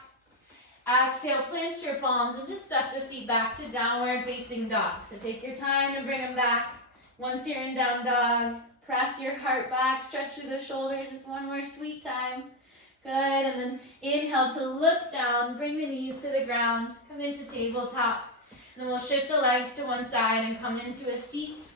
Exhale, plant your palms and just step the feet back to downward facing dog. So take your time to bring them back. Once you're in down dog, press your heart back, stretch through the shoulders, just one more sweet time. Good, and then inhale to look down, bring the knees to the ground, come into tabletop. And then we'll shift the legs to one side and come into a seat.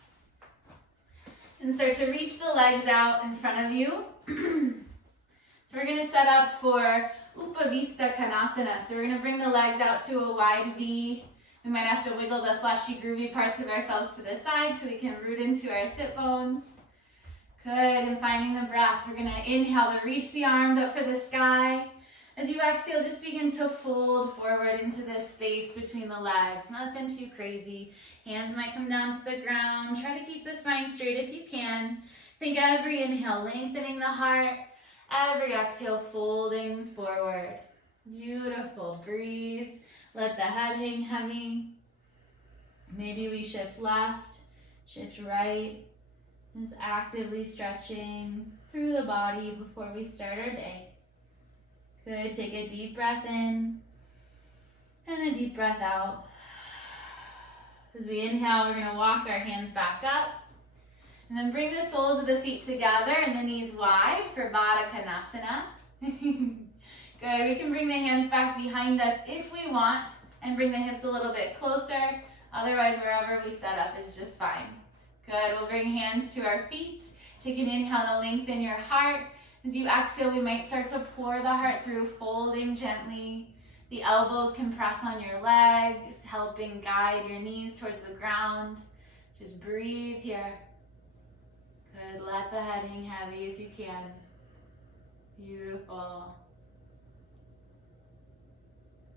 And start to reach the legs out in front of you. So we're going to set up for Upavista Konasana. So we're going to bring the legs out to a wide V. We might have to wiggle the fleshy, groovy parts of ourselves to the side so we can root into our sit bones. Good, and finding the breath. We're going to inhale to reach the arms up for the sky. As you exhale, just begin to fold forward into this space between the legs. Nothing too crazy. Hands might come down to the ground. Try to keep the spine straight if you can. Think every inhale, lengthening the heart. Every exhale, folding forward. Beautiful. Breathe. Let the head hang heavy. Maybe we shift left, shift right. Just actively stretching through the body before we start our day. Good. Take a deep breath in and a deep breath out. As we inhale, we're going to walk our hands back up. And then bring the soles of the feet together and the knees wide for Baddha Konasana. Good. We can bring the hands back behind us if we want and bring the hips a little bit closer. Otherwise, wherever we set up is just fine. Good. We'll bring hands to our feet. Take an inhale to lengthen your heart. As you exhale, we might start to pour the heart through, folding gently. The elbows can press on your legs, helping guide your knees towards the ground. Just breathe here. Good. Let the head hang heavy if you can. Beautiful.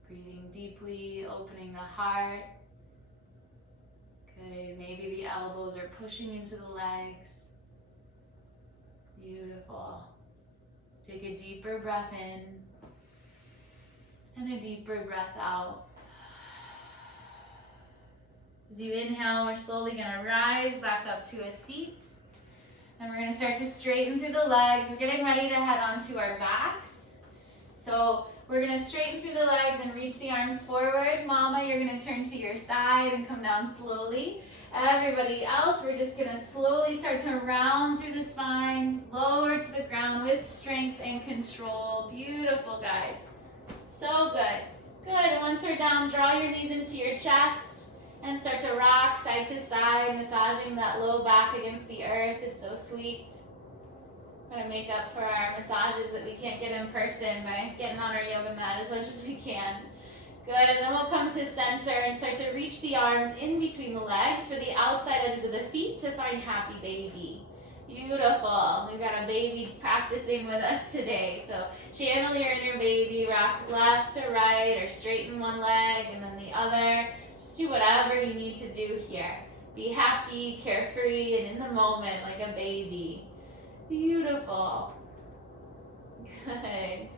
Breathing deeply, opening the heart. Good. Maybe the elbows are pushing into the legs. Beautiful. Take a deeper breath in and a deeper breath out. As you inhale, we're slowly going to rise back up to a seat. And we're going to start to straighten through the legs. We're getting ready to head onto our backs. So we're going to straighten through the legs and reach the arms forward. Mama, you're going to turn to your side and come down slowly. Everybody else, we're just going to slowly start to round through the spine, lower to the ground with strength and control. Beautiful, guys. So good. Good. And once we're down, draw your knees into your chest and start to rock side to side, massaging that low back against the earth. It's so sweet. We're going to make up for our massages that we can't get in person by getting on our yoga mat as much as we can. Good, and then we'll come to center and start to reach the arms in between the legs for the outside edges of the feet to find happy baby. Beautiful. We've got a baby practicing with us today. So channel your inner baby, rock left to right or straighten one leg and then the other. Just do whatever you need to do here. Be happy, carefree, and in the moment like a baby. Beautiful. Good.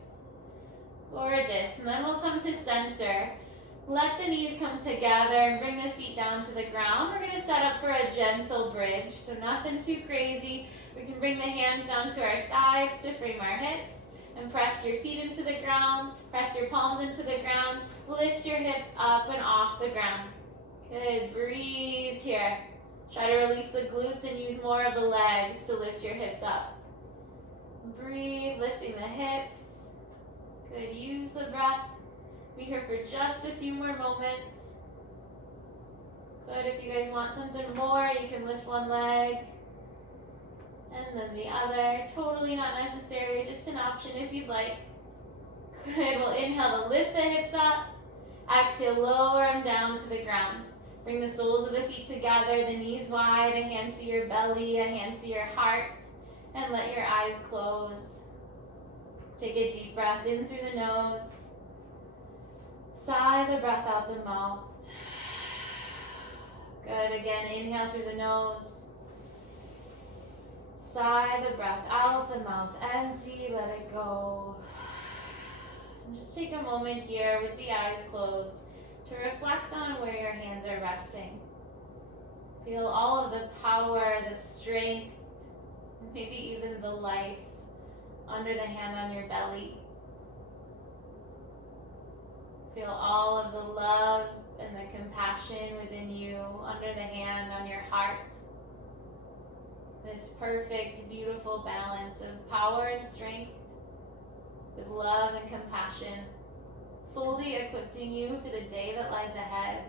Gorgeous. And then we'll come to center. Let the knees come together and bring the feet down to the ground. We're going to set up for a gentle bridge, so nothing too crazy. We can bring the hands down to our sides to frame our hips and press your feet into the ground. Press your palms into the ground. Lift your hips up and off the ground. Good. Breathe here. Try to release the glutes and use more of the legs to lift your hips up. Breathe, lifting the hips. Good. Use the breath. Be here for just a few more moments. Good. If you guys want something more, you can lift one leg and then the other. Totally not necessary, just an option if you'd like. Good. We'll inhale to lift the hips up. Exhale, lower them down to the ground. Bring the soles of the feet together, the knees wide, a hand to your belly, a hand to your heart, and let your eyes close. Take a deep breath in through the nose. Sigh the breath out the mouth. Good. Again, inhale through the nose. Sigh the breath out the mouth. Empty, let it go. And just take a moment here with the eyes closed to reflect on where your hands are resting. Feel all of the power, the strength, maybe even the life under the hand on your belly. Feel all of the love and the compassion within you under the hand on your heart. This perfect, beautiful balance of power and strength with love and compassion, fully equipping you for the day that lies ahead,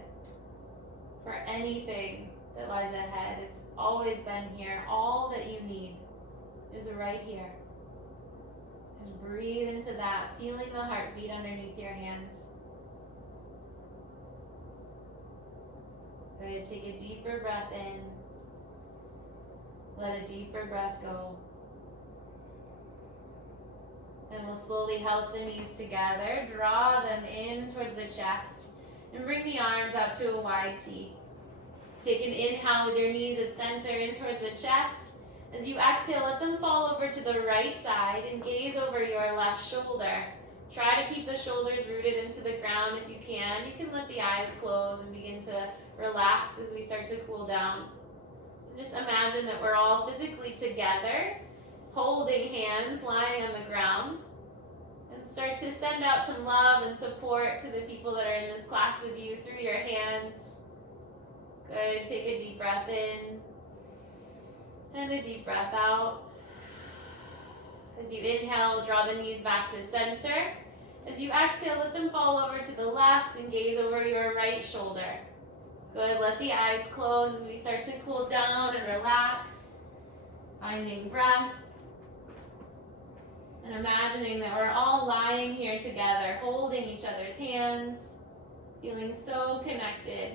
for anything that lies ahead. It's always been here. All that you need is right here. Just breathe into that, feeling the heartbeat underneath your hands. Go ahead, take a deeper breath in. Let a deeper breath go. Then we'll slowly help the knees together. Draw them in towards the chest and bring the arms out to a wide T. Take an inhale with your knees at center in towards the chest. As you exhale, let them fall over to the right side and gaze over your left shoulder. Try to keep the shoulders rooted into the ground if you can. You can let the eyes close and begin to relax as we start to cool down. And just imagine that we're all physically together, holding hands, lying on the ground. And start to send out some love and support to the people that are in this class with you through your hands. Good. Take a deep breath in and a deep breath out. As you inhale, draw the knees back to center. As you exhale, let them fall over to the left and gaze over your right shoulder. Good. Let the eyes close as we start to cool down and relax. Finding breath. And imagining that we're all lying here together, holding each other's hands, feeling so connected.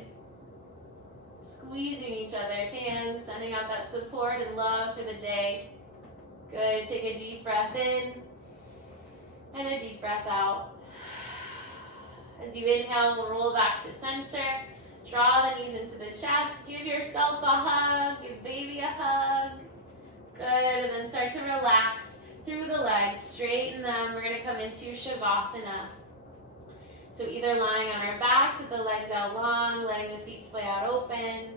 Squeezing each other's hands, sending out that support and love for the day. Good. Take a deep breath in and a deep breath out. As you inhale, we'll roll back to center. Draw the knees into the chest. Give yourself a hug. Give baby a hug. Good. And then start to relax through the legs. Straighten them. We're going to come into Shavasana. So either lying on our backs with the legs out long, letting the feet splay out open,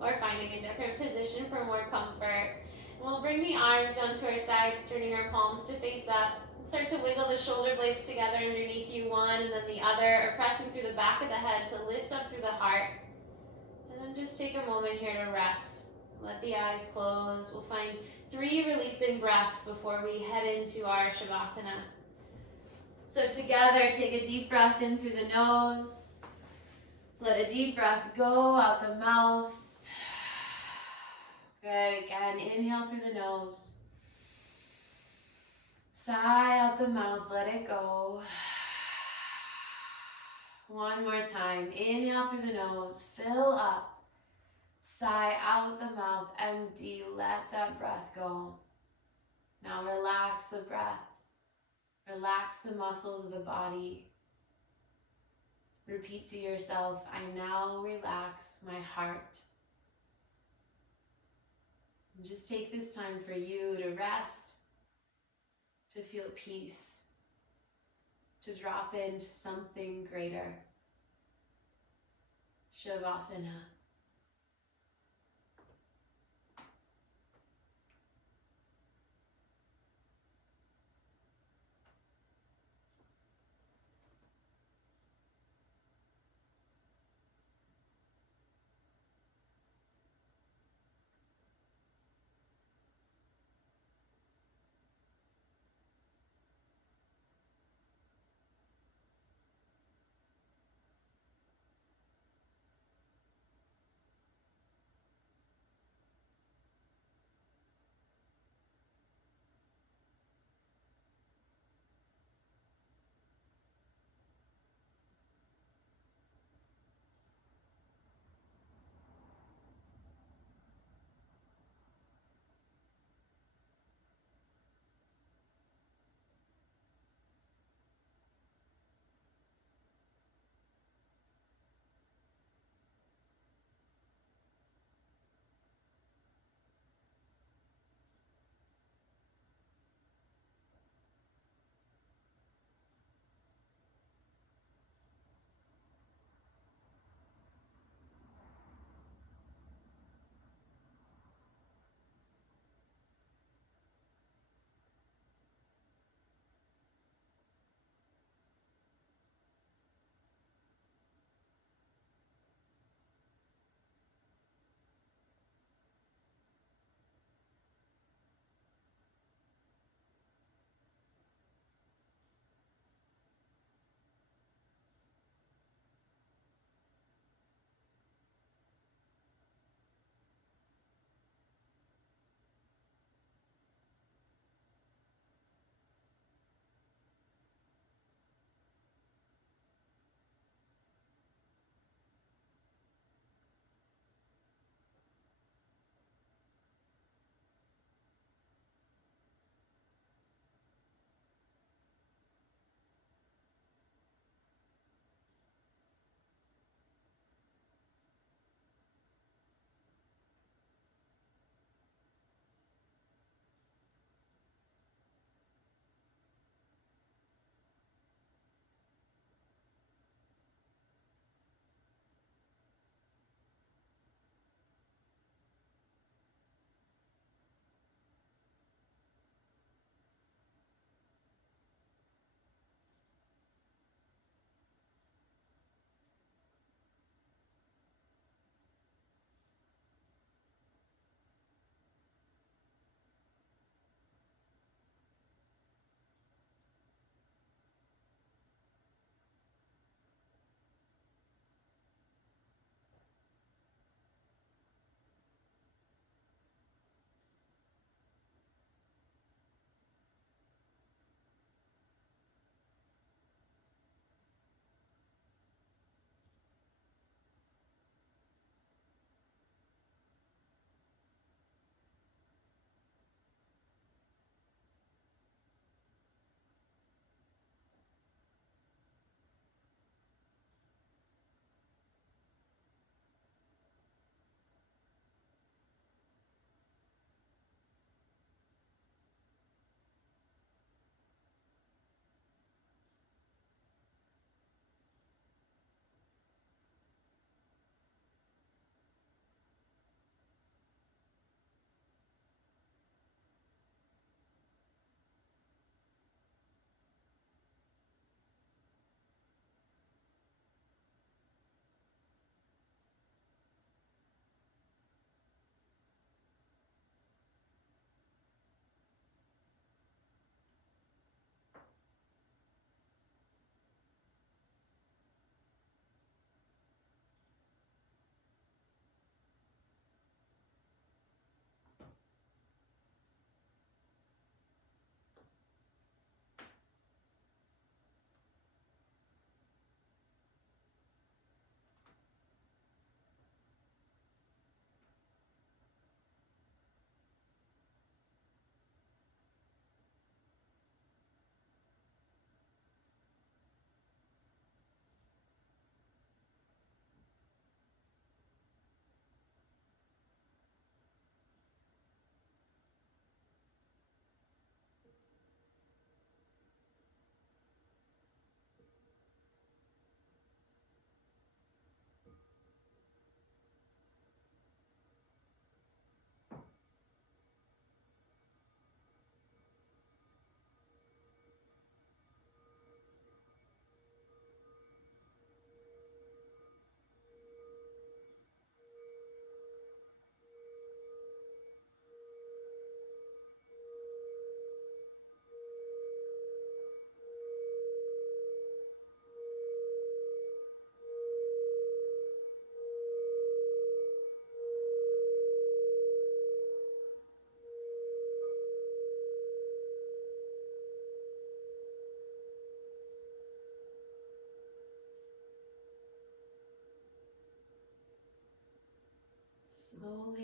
or finding a different position for more comfort. We'll bring the arms down to our sides, turning our palms to face up. Start to wiggle the shoulder blades together underneath you, one and then the other, or pressing through the back of the head to lift up through the heart. And then just take a moment here to rest. Let the eyes close. We'll find 3 releasing breaths before we head into our Shavasana. So together, take a deep breath in through the nose. Let a deep breath go out the mouth. Good. Again, inhale through the nose. Sigh out the mouth, let it go. One more time. Inhale through the nose, fill up. Sigh out the mouth, empty, let that breath go. Now relax the breath. Relax the muscles of the body. Repeat to yourself, I now relax my heart. And just take this time for you to rest, to feel peace, to drop into something greater. Shavasana.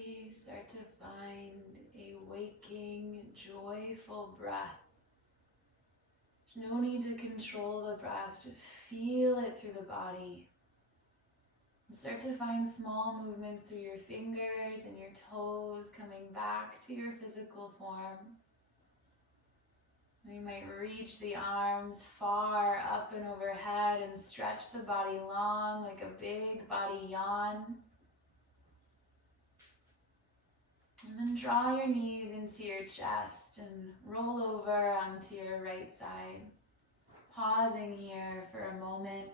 body, start to find a waking, joyful breath. There's no need to control the breath, just feel it through the body. And start to find small movements through your fingers and your toes coming back to your physical form. You might reach the arms far up and overhead and stretch the body long like a big body yawn. And then draw your knees into your chest and roll over onto your right side. Pausing here for a moment.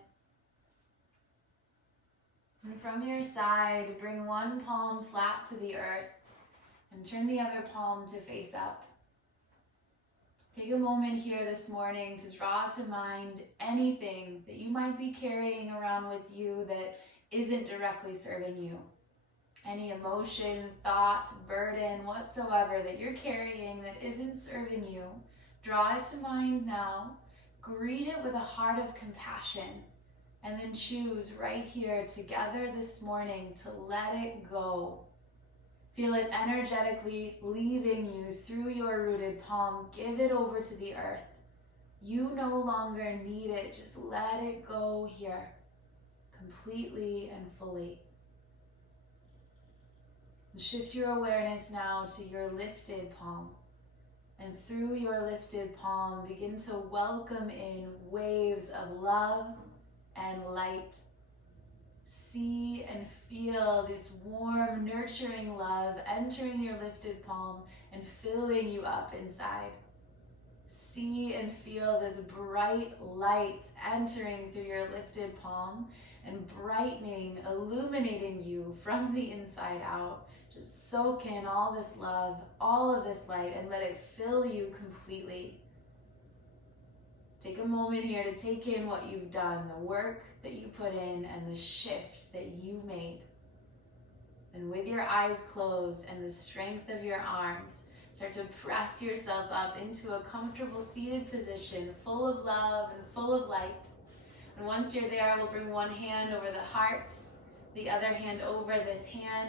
And from your side, bring one palm flat to the earth and turn the other palm to face up. Take a moment here this morning to draw to mind anything that you might be carrying around with you that isn't directly serving you. Any emotion, thought, burden, whatsoever that you're carrying that isn't serving you, draw it to mind now. Greet it with a heart of compassion, and then choose right here together this morning to let it go. Feel it energetically leaving you through your rooted palm. Give it over to the earth. You no longer need it. Just let it go here, completely and fully. Shift your awareness now to your lifted palm. And through your lifted palm, begin to welcome in waves of love and light. See and feel this warm, nurturing love entering your lifted palm and filling you up inside. See and feel this bright light entering through your lifted palm and brightening, illuminating you from the inside out. Just soak in all this love, all of this light, and let it fill you completely. Take a moment here to take in what you've done, the work that you put in, and the shift that you made. And with your eyes closed and the strength of your arms, start to press yourself up into a comfortable seated position, full of love and full of light. And once you're there, we'll bring one hand over the heart, the other hand over this hand.